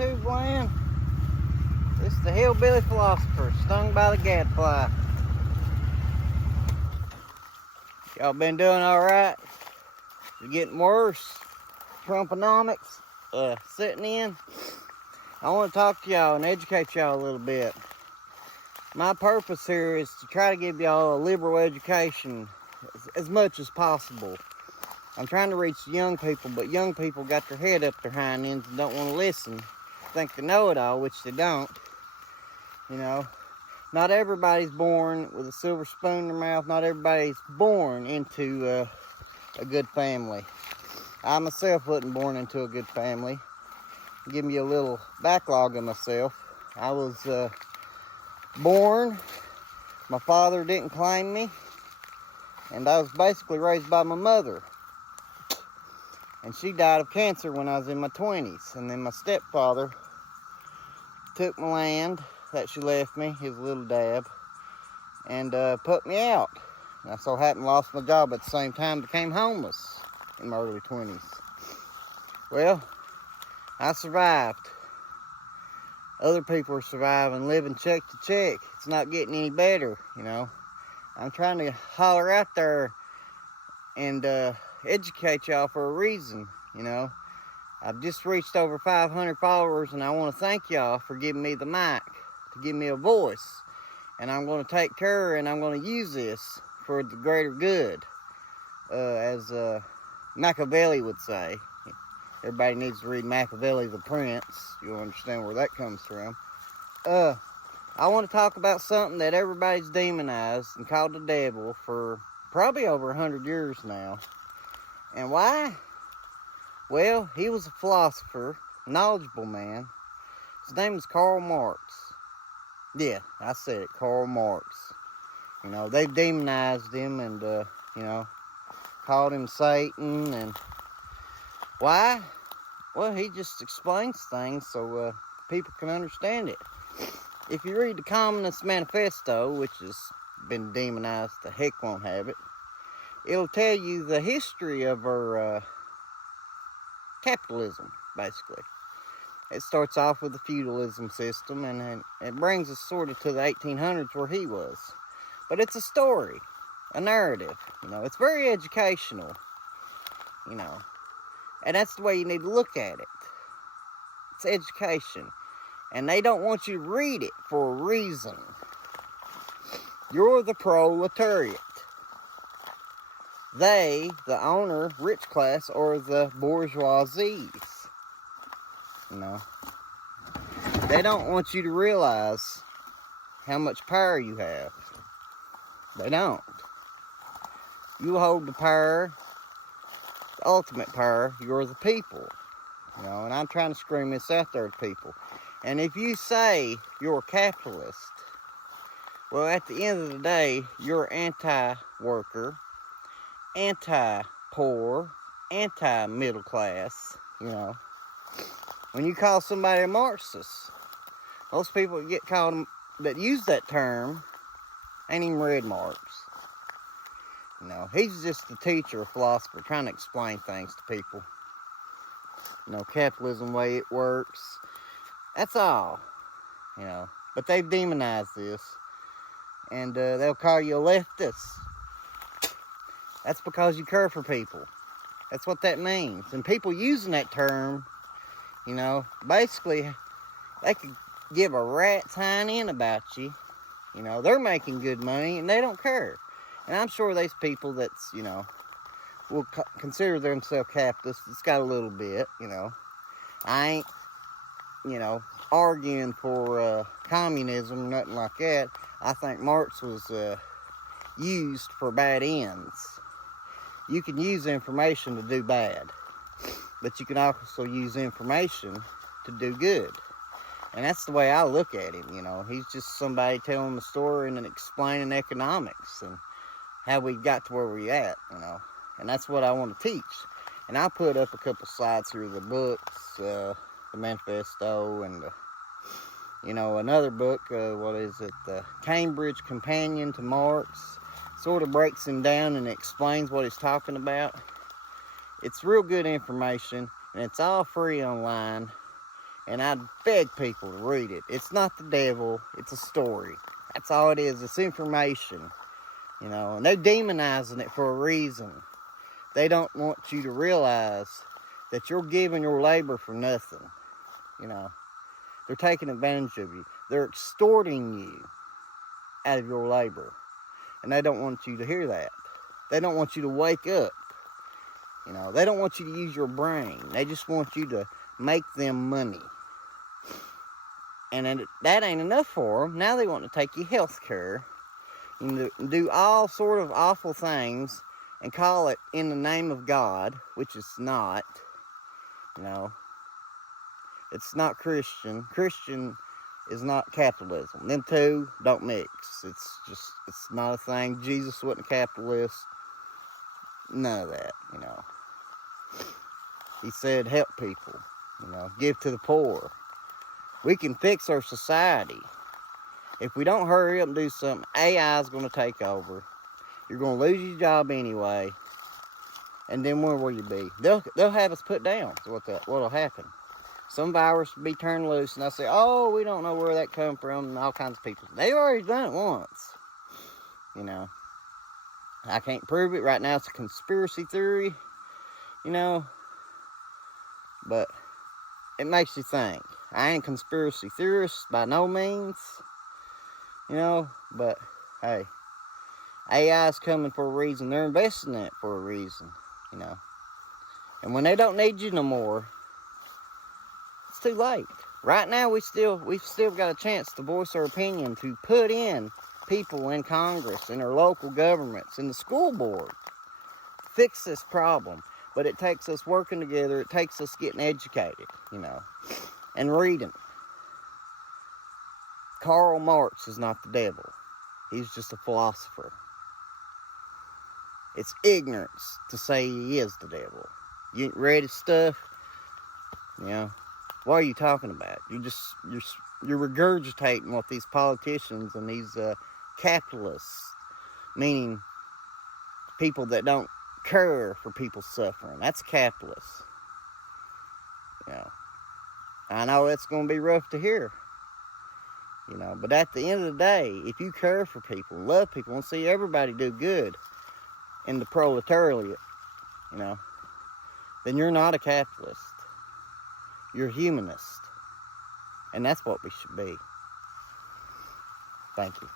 YouTube land. This is the hillbilly philosopher, stung by the gadfly. Y'all been doing alright? It's getting worse. Trumponomics sitting in. I want to talk to y'all and educate y'all a little bit. My purpose here is to try to give y'all a liberal education as much as possible. I'm trying to reach young people, but young people got their head up their hind ends and don't want to listen. Think they know it all, which they don't. You know, not everybody's born with a silver spoon in their mouth. Not everybody's born into a good family. I myself wasn't born into a good family. I'll give you a little backlog of myself. I was born, my father didn't claim me, and I was basically raised by my mother. And she died of cancer when I was in my 20s. And then my stepfather took my land that she left me, his little dab, and put me out. And I so happened lost my job at the same time, became homeless in my early 20s. Well, I survived. Other people are surviving, living check to check. It's not getting any better, you know. I'm trying to holler out there and educate y'all for a reason, you know. I've just reached over 500 followers, and I want to thank y'all for giving me the mic, to give me a voice. And I'm going to take care, and I'm going to use this for the greater good, as Machiavelli would say. Everybody needs to read Machiavelli the Prince. You'll understand where that comes from. I want to talk about something that everybody's demonized and called the devil for probably over 100 years now. And why? Well, he was a philosopher, knowledgeable man. His name was Karl Marx. Yeah, I said it, Karl Marx. You know, they've demonized him and, you know, called him Satan. And why? Well, he just explains things so people can understand it. If you read the Communist Manifesto, which has been demonized, the heck won't have it, it'll tell you the history of our capitalism, basically. It starts off with the feudalism system, and it brings us sort of to the 1800s where he was. But it's a story, a narrative, you know. It's very educational, you know. And that's the way you need to look at it. It's education. And they don't want you to read it for a reason. You're the proletariat. They, the owner, rich class, are the bourgeoisies. You know. They don't want you to realize how much power you have. They don't. You hold the power, the ultimate power. You're the people. You know, and I'm trying to scream this out there to people. And if you say you're a capitalist, well, at the end of the day, you're anti-worker, anti-poor, anti-middle class, you know. When you call somebody a Marxist, most people that get called, that use that term, ain't even read Marx. You know, he's just a teacher, a philosopher, trying to explain things to people. You know, capitalism, way it works. That's all, you know. But they've demonized this. And they'll call you a leftist. That's because you care for people. That's what that means. And people using that term, you know, basically, they could give a rat's hind end about you. You know, they're making good money and they don't care. And I'm sure there's people that's, you know, will consider themselves capitalists. It's got a little bit, you know. I ain't, you know, arguing for communism or nothing like that. I think Marx was used for bad ends. You can use information to do bad, but you can also use information to do good. And that's the way I look at him, you know. He's just somebody telling the story and explaining economics and how we got to where we're at, you know. And that's what I want to teach. And I'll put up a couple slides through the books, the manifesto, and you know, another book, what is it, the Cambridge Companion to Marx, sort of breaks him down and explains what he's talking about. It's real good information, and it's all free online, And I'd beg people to read it. It's not the devil. It's a story. That's all it is. It's information. You know, and they're demonizing it for a reason. They don't want you to realize that you're giving your labor for nothing. You know, they're taking advantage of you. They're extorting you out of your labor. And they don't want you to hear that. They don't want you to wake up. You know, they don't want you to use your brain. They just want you to make them money. And that ain't enough for them. Now they want to take your health care and do all sort of awful things and call it in the name of God, which it's not. You know, it's not Christian. Christian is not capitalism. Them two don't mix. It's not a thing. Jesus wasn't a capitalist. None of that, you know. He said help people, you know, give to the poor. We can fix our society. If we don't hurry up and do something, AI is going to take over. You're going to lose your job anyway. And then where will you be? They'll have us put down. So what'll happen? Some virus will be turned loose, and they'll say, oh, we don't know where that come from, and all kinds of people. They've already done it once. You know. I can't prove it. Right now it's a conspiracy theory. You know. But it makes you think. I ain't a conspiracy theorist by no means. You know, but hey, AI's coming for a reason. They're investing in it for a reason, you know. And when they don't need you no more, it's too late. Right now, we've still got a chance to voice our opinion, to put in people in Congress, in our local governments, in the school board, fix this problem. But it takes us working together. It takes us getting educated, you know, and reading. Karl Marx is not the devil. He's just a philosopher. It's ignorance to say he is the devil. You ain't read his stuff, you know. What are you talking about? You're regurgitating what these politicians and these capitalists, meaning people that don't care for people suffering. That's capitalists. You know. I know it's going to be rough to hear. You know, but at the end of the day, if you care for people, love people, and see everybody do good in the proletariat, you know, then you're not a capitalist. You're a humanist. And that's what we should be. Thank you.